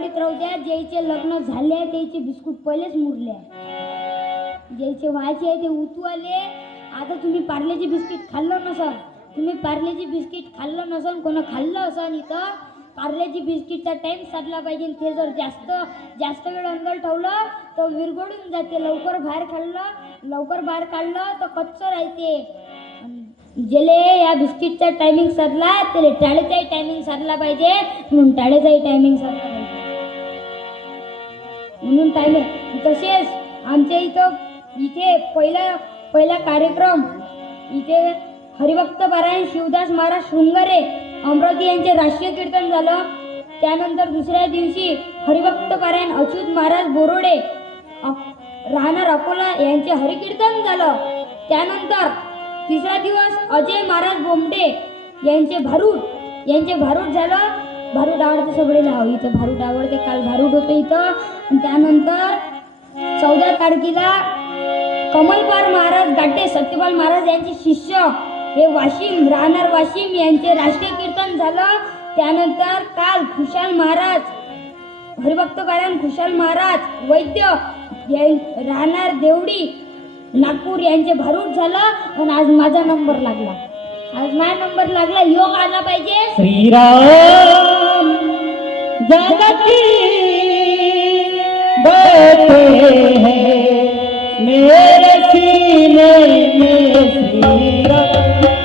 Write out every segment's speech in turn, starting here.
गडबडीत राहू द्या ज्याचे लग्न झाले आहे त्याचे बिस्कुट पहिलेच मुरले आहे. ज्याचे व्हायचे आहे ते उतू आले. आता तुम्ही पार्लेचे बिस्किट खाल्लं नसाल. तुम्ही पार्लेचे बिस्किट खाल्लं नसाल कोणा खाल्लं असाल इथं पार्लेची बिस्किटचा टाईम साधला पाहिजे. ते जर जास्त जास्त वेळ अंदर ठेवलं तर विरघळून जाते. लवकर बाहेर खाल्लं लवकर बाहेर काढलं तर कच्चं राहते. जेले या बिस्किटचा टायमिंग साधला त्याला टाळेचाही टायमिंग साधला पाहिजे. म्हणून टाळेचाही टायमिंग साधला पाहिजे. म्हणून टायमिंग तसेच आमच्या इथं इथे पहिला पहिला कार्यक्रम इथे हरिभक्त पारायण शिवदास महाराज शृंगारे अमरावती यांचे राष्ट्रीय कीर्तन झालं. त्यानंतर दुसऱ्या दिवशी हरिभक्त पारायण अच्युत महाराज बोरोडे राहणार अकोला यांचे हरिकीर्तन झालं. त्यानंतर तिसरा दिवस अजय महाराज बोमडे यांचे भारूड यांचे भारूड झालं. भारूड आवडते सगळे नाव इथं भारूड आवडते काल भारूड होतं इथं. आणि त्यानंतर चौदा तारखेला कमलपार महाराज गाटे सत्यपाल महाराज यांचे शिष्य हे वाशिम राहणार वाशिम यांचे राष्ट्रीय कीर्तन झालं. त्यानंतर काल खुशाल महाराज हरिभक्त गायन खुशाल महाराज वैद्य राहणार देवडी नागपूर यांचे भारूड झालं. पण आज माझा नंबर लागला. आज माझा नंबर लागला. योग आला पाहिजे. श्रीराम! जगती बैठे हैं। मेरे सीने में श्रीराम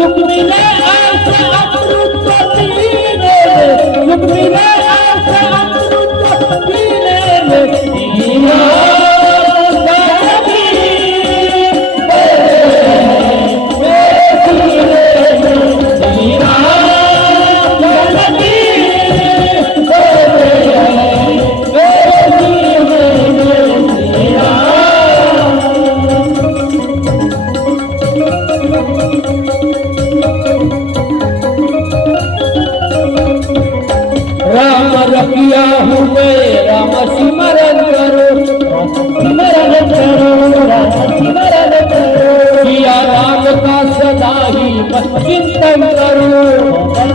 सुख सिमरन करो सिमरन करो राम सिमरन करो सिया राम का सदा ही मत चिंतन करो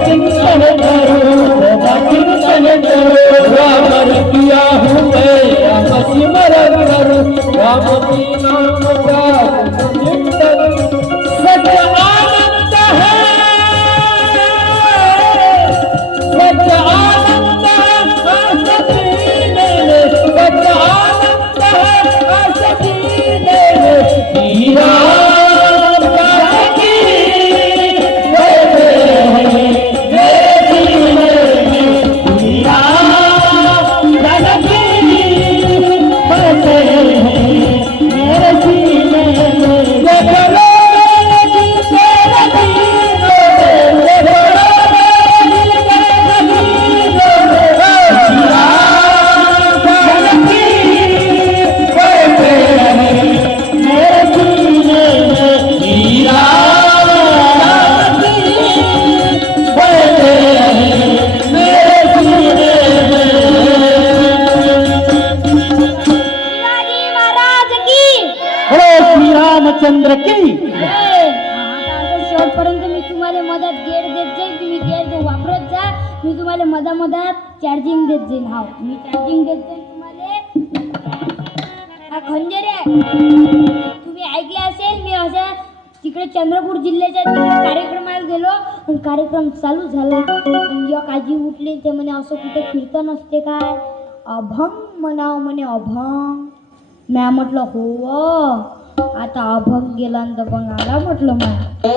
चिंतन करो सदा चिंतन करो राम रखिया हूँ मैं राम सिमरन करो राम की तिकडे चंद्रपूर जिल्ह्याच्या तिकडे कार्यक्रमाला गेलो. आणि कार्यक्रम चालू झाला. आणि एक आजी उठली. ते म्हणे असं कुठे कीर्तन असते काय? अभंग म्हणाव म्हणे अभंग. म्या म्हटलं हो आता अभंग गेला आणि दबंग आला म्हटलं मग.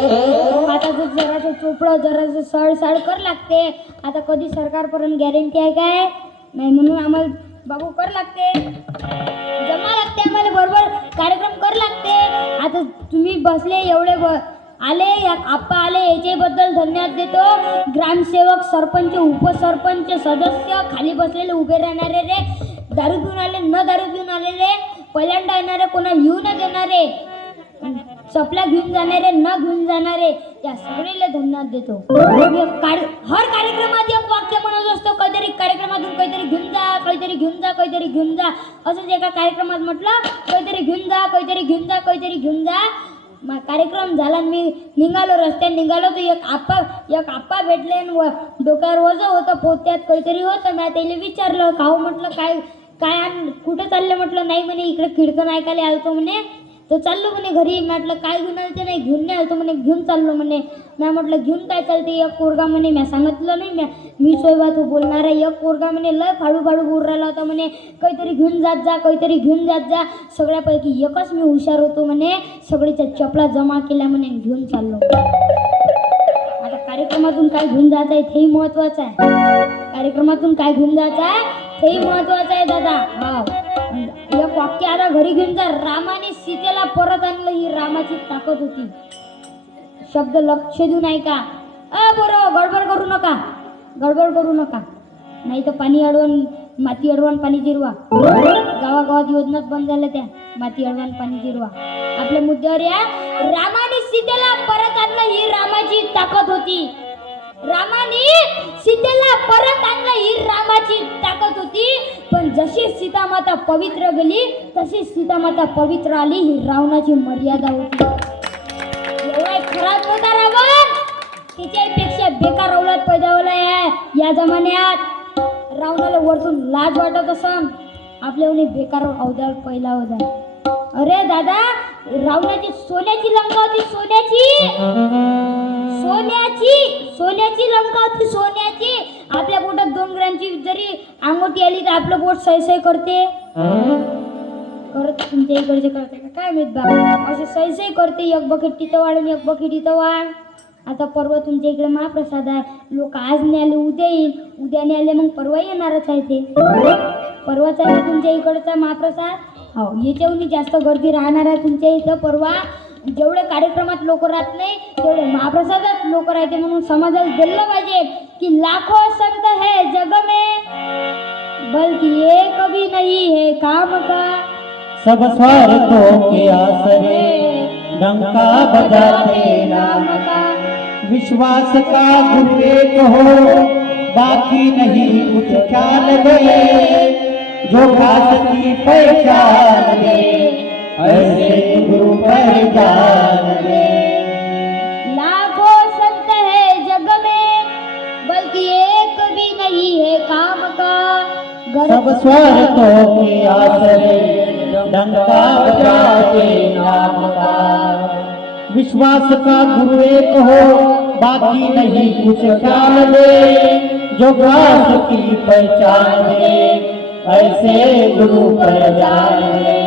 आता जर जरासं चोपडं जरासं सळसळ कर लागते. आता कधी सरकारपर्यंत गॅरंटी आहे काय? नाही म्हणून आम्हाला बाबू कर लागते. जमा लागते आम्हाला बरोबर. कार्यक्रम कर लागते. आता तुम्ही बसले एवढे ब आले या आप्पा आले याच्याबद्दल धन्यवाद देतो. ग्रामसेवक सरपंच उपसरपंच सदस्य खाली बसलेले उभे राहणारे रे. दारू पिऊन आले न दारू पिऊन आलेले. पहिल्यांदा येणारे कोणा येऊ न देणारे. सपला घेऊन जाणारे न घेऊन जाणारे त्या सगळीला धन्यवाद देतो. कार्य हर कार्यक्रमात एक वाक्य म्हणत असतो काहीतरी कार्यक्रमातून काहीतरी घेऊन जा काहीतरी घेऊन जा काहीतरी घेऊन जा. असंच एका कार्यक्रमात म्हटलं काहीतरी घेऊन जा काहीतरी घेऊन जा काहीतरी घेऊन जा. मग कार्यक्रम झाला आणि मी निघालो रस्त्यात निघालो तर एक आप्पा एक आप्पा भेटले आणि व डोक्यावर वजं होतं पोत्यात काहीतरी होतं. मी त्याला विचारलं काहू? म्हटलं काय काय आणि कुठं चाललं? म्हटलं नाही म्हणे इकडे खिडकं ऐकायला आलतो म्हणे. तर चाललो म्हणे घरी. म्हटलं काय घेऊन आलं ते नाही घेऊन नाही आलतो म्हणे घेऊन चाललो म्हणे. मॅ म्हटलं घेऊन काय चालते? एक पोरगा म्हणे म्या सांगितलं नाही म्या. मी सोयबा तू हो बोलणार आहे. एक पोरगा म्हणे लय फाडू फाडू बोल राहिला होता म्हणे. काहीतरी घेऊन जात जा काहीतरी घेऊन जात जा. सगळ्यापैकी एकच मी हुशार होतो म्हणे. सगळीच्या चपला जमा केल्या म्हणे आणि घेऊन चाललो. आता कार्यक्रमातून काय घेऊन जायचं आहे तेही महत्वाचं आहे. कार्यक्रमातून काय घेऊन जायचं आहे तेही महत्वाचं आहे दादा. हा एक वाक्य आता घरी घेऊन जा. रामाने सीतेला परत आणलं ही रामाची ताकद होती. शब्द लक्ष देऊन ऐका अ बरं गडबड करू नका. गडबड करू नका. नाही तर पाणी अडवण माती अडवण पाणी जिरवा. गावागावात योजनाच बंद झाल्या त्या. माती अडवण पाणी जिरवा. आपल्या मुद्द्यावर या. रामाने सीतेला परत आणलं ही रामाची ताकद होती. रामाने सीतेला परत आणलं. ही रामाची ताकद होती. पण जशी सीतामाता पवित्र गेली तशी सीतामाता पवित्र आली. ही रावणाची मर्यादा होती एवढा खराब होता रावण. तिच्यापेक्षा बेकार अवलाद पैदा होला या या जमान्यात रावणाला वरतून लाज वाटत असन. आपल्याहून बेकार अवतार पहिला होता अरे दादा रावणाची सोन्याची लंका होती सोन्याची. सोन्याची सोन्याची लंका होती सोन्याची. आपल्या पोटात दोन ग्रांची जरी अंगोटी आली तर आपलं पोट सैसय करते. करत तुमच्या इकडचे करते का? काय माहीत बाबा. असे सैसय करते एक बकेट तिथं वाढ आणि एक बकेट इथं वाढ. आता परवा तुमच्या इकडे महाप्रसाद आहे. लोक आज नाही आले उद्या येईल. उद्या नाही आले मग परवा येणारच आहे ते. परवाचा आहे तुमच्या इकडचा महाप्रसाद. हो याच्याहून जास्त गर्दी राहणार आहे तुमच्या इथं परवा. जेवढे कार्यक्रमात लोक राहत नाही, तेवढे महाप्रसादात लोक राहते म्हणून समाजाला दिलं पाहिजे की लाखो संत है जग में बल्कि एक भी नहीं, है काम का? सब स्वार्थों के आसरे डंका बजाते नाम नाम का? विश्वास का गुरु एक हो बाकी नहीं कुछ ख्याल दे जो खास की पहचान दे ऐसे गुरु पहचान लाखों संत है जग में बल्कि एक भी नहीं है काम का। घर सब स्वार्थों के आसरे डंका बजाते नाम का। विश्वास का गुरु एक हो बाकी नहीं कुछ ख्याल दे जो की पहचान दे ऐसे गुरु पहचान दे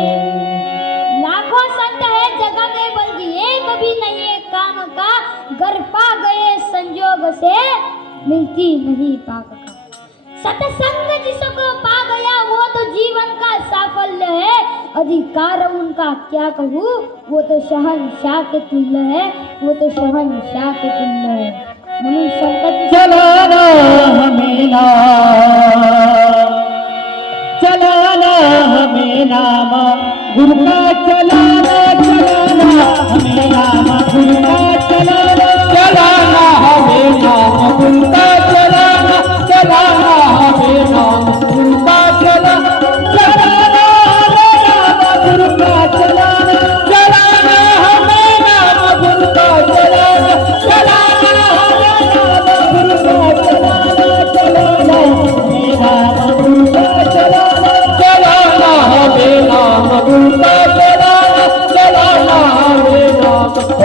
से मिलती नहीं पाक का। सत्संग जिसको पा गया वो तो जीवन का साफल्य है। अधिकार उनका क्या कहूँ? वो तो शहनशाह के तुल्य है। वो तो शहनशाह के तुल्य है। चलाना हमें नाम चलाना हमें नाम गुरु का चलाना चलाना हमें नाम गुरु का चलाना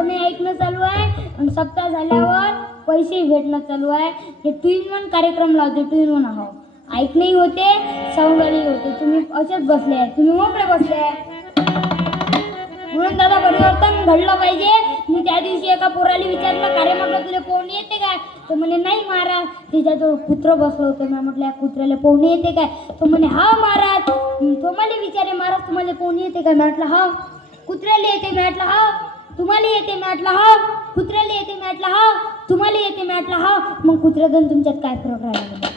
इकडे ऐकणं चालू आहे. आणि सप्ताह झाल्यावर पैसेही भेटणं चालू आहे. हे टू इन वन कार्यक्रम लावते टू इन वन आहो. ऐकणंही होते साऊंडवालेही होते. तुम्ही असेच बसले आहे. तुम्ही मोकळे बसले आहे. म्हणून दादा परिवर्तन घडलं पाहिजे. मी त्या दिवशी एका पोराला विचारलं कार्य म्हटलं तुला पोहणे येते काय? तो म्हणे नाही महाराज. तिच्याजवळ कुत्र बसलं होतं. मी म्हटलं या कुत्र्याला पोहणे येते काय? तो म्हणे हा महाराज. तो मला विचारे महाराज तुम्हाला पोहणी येते काय? म्हटलं हा. कुत्र्याला येते. म्हटलं हा. तुम्हाला येते मी म्हटलं हा. कुत्र्याला येते मी म्हटलं हा. तुम्हाला येते मी म्हटलं हा. मग कुत्र्यातून तुमच्यात काय प्रोग्राम राहिला?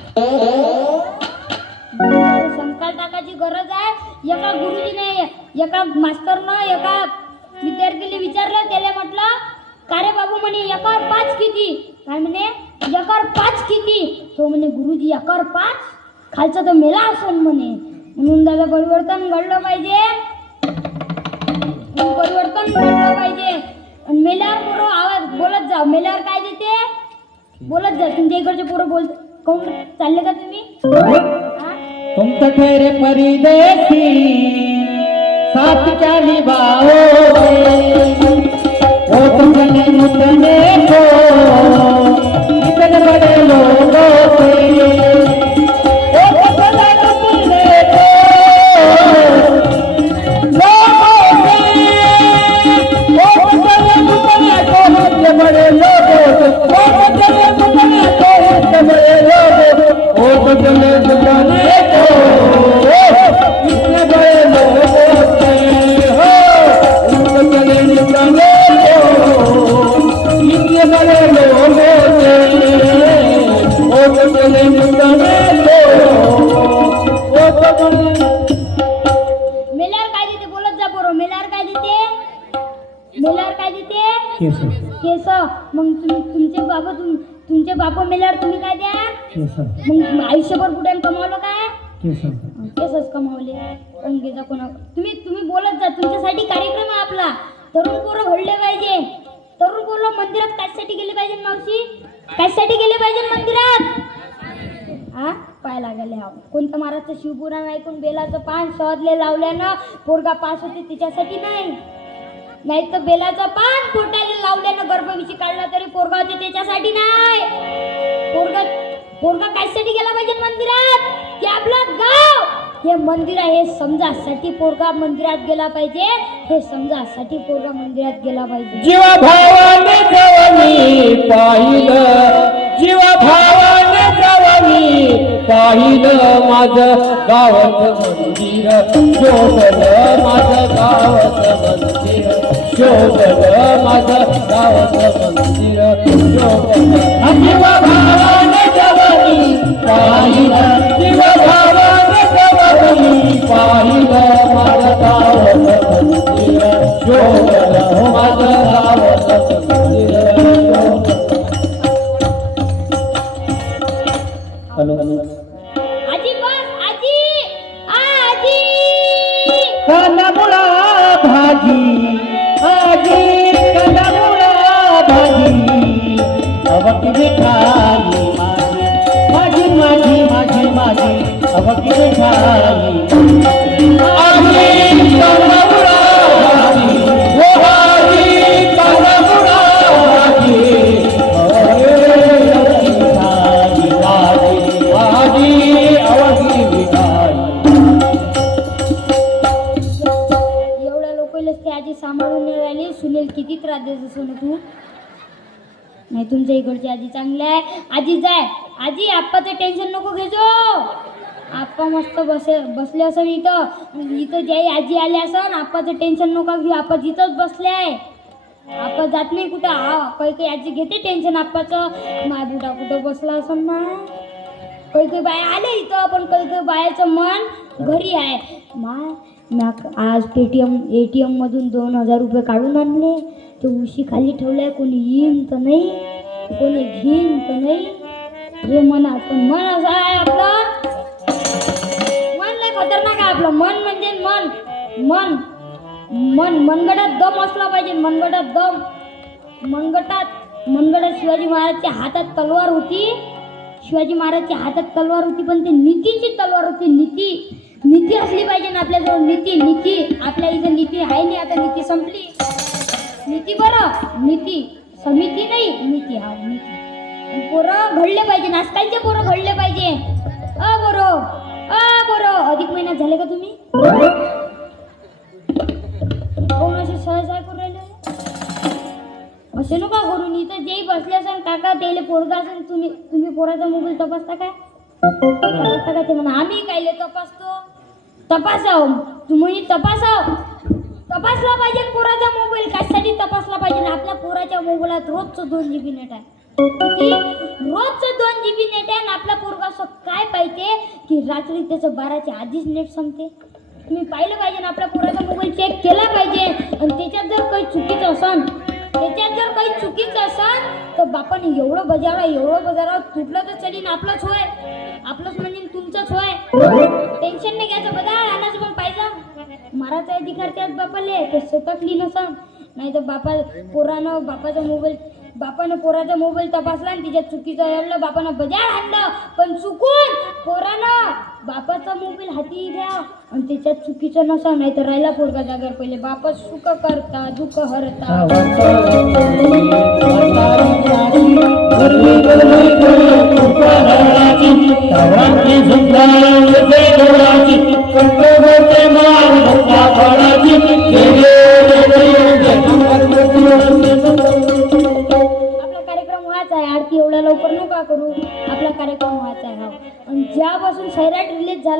संस्कार टाकायची गरज आहे. एका गुरुजीने एका मास्तरनं एका विद्यार्थीला विचारलं त्याला म्हटलं का रे बाबू म्हणे एकावर पाच किती? काय म्हणे? एकावर पाच किती. तो म्हणे गुरुजी एकावर पाच? खालचा तो मेला असून म्हणे. म्हणून दादा परिवर्तन घडलं पाहिजे. परिवर्तन घडलं पाहिजे. मेल्यावर पोरं आवाज बोलत जा. मेल्यावर काय देते? बोलत जा. तुमच्या इकडचे पोरं बोल कोण चालले का तुम्ही? तुमचं तुम परिदेशी ठहरे परिदेसी साथ क्या निभाओगे वो तो चले मुतने को इतने बड़े लोगों से आपला. तरुण पोरं घडले पाहिजे. तरुण पोरं मंदिरात कशासाठी गेले पाहिजे मावशी? कशासाठी गेले पाहिजे मंदिरात? हा पाय लागले हा कोणतं महाराजचं शिवपुराण ऐकून बेलाचं पान शोधले लावल्यानं पोरगा पास होते तिच्यासाठी नाही. नाही तर बेलाचं पान पोटाला लावल्यानं गर्भविषयी काढला तरी पोरगा होते त्याच्यासाठी नाही. पोरगा पोरगा कशासाठी गेला पाहिजे मंदिरात? की आपलं गाव? हे मंदिर आहे हे समजासाठी पोरगा मंदिरात गेला पाहिजे. हे समजासाठी पोरगा मंदिरात गेला पाहिजे. जीवा भावाने जवणी पाहिलं. जीवा भावाने जवणी पाहिलं माझं गावाचं मंदिर. शोधलं माझं गावाचं मंदिर. शोधलं माझं गावाचं मंदिर. शोधलं हॅलो आजी बस आजी! भाजी आजी माझी माझी माझी माझी. अवकी मिठाई त्रास देत तू नाही तुमच्या इकडची आजी चांगली आहे. आजी जाय. आजी आप्पाचं टेन्शन नको घेजो. आप्पा मस्त बसे बसले असन इथं. इथं ज्याही आजी आले असन आप्पाचं टेन्शन नका घेऊ. आप्पा जिथंच बसले आहे. आप्पा जात नाही कुठं. आ काही काही आजी घेते टेन्शन आप्पाचं. मा कुठं बसला असन ना काही काही बाया आले इथं पण काही काही बायाचं मन घरी आहे. मा म्या आज पेटीएम ए टी एममधून दोन हजार रुपये काढून आणले. ते उशी खाली ठेवलाय कोणी येईन तर नाही कोणी घेईन तर नाही. हे मन मन असं आहे आपलं. मन लय खतरनाक आहे आपलं. मन म्हणजे मन मन मन मनगटात दम असला पाहिजे. मनगटात दम. मनगटात मनगटात शिवाजी महाराजच्या हातात तलवार होती. शिवाजी महाराजच्या हातात तलवार होती पण ते नीतीची तलवार होती नीती. नीती असली पाहिजे ना आपल्याजवळ. नीती नीती. आपल्या इथं नीती आहे नाही आता नीती संपली. नीती बरं. नीती समिती नाही नीती हा नीती. पोरं घडले पाहिजे नाचकांचे पोरं घडले पाहिजे. अ बोरो. अ बोरो. अधिक महिन्यात झाले का तुम्ही? कोण असे सहज करून राहिले? असे नका करून इथं जेही बसले असेल काका त्याला पोरगा असेल तुम्ही तुम्ही पोराचा मोबाईल तपासता काय? तपासता काय ते म्हणा आम्ही कायले तपासतो? तपासाव. तुम्ही तपासाव. तपासला पाहिजे पोराचा मोबाईल. कशासाठी तपासला पाहिजे आपल्या पोराच्या मोबाईलात रोजचं दोन जी बी नेट आहे. रोजचं दोन जी बी नेट आहे आणि आपला पोरगा असं काय पाहिजे की रात्री त्याचं बाराच्या आधीच नेट संपते? तुम्ही पाहिलं पाहिजे ना आपल्या पोराचा मोबाईल चेक केला पाहिजे. आणि त्याच्यात जर काही चुकीचं असन त्याच्यात जर काही चुकीचं असन तर बापाने एवढं बजावं एवढं बजावं तुटलं तर चढीन आपलंच होय. आपलंच म्हणजे तुमचंच होय. टेन्शन नाही घ्यायचं बघा आणाच पण पाहिजे. माराचा अधिकार त्याच बापाले ते शेतातली सांग. नाही तर बापा पोरानं बापाचा मोबाईल बापानं पोराचा मोबाईल तपासला आणि तिच्या चुकीचा रडलं बापानं बजार हाडलं पण चुकून पोरानं बापाचा मोबाईल हाती घ्या आणि त्याच्यात चुकीचं नसा नाही तर राहिला पोरगा जागर पहिले. बापा सुख करता दुःख हरता. एवढ्या लवकर नका करू. आपला कार्यक्रम व्हायचा आहे हा आणि ज्यापासून सैराट रिलीज झाला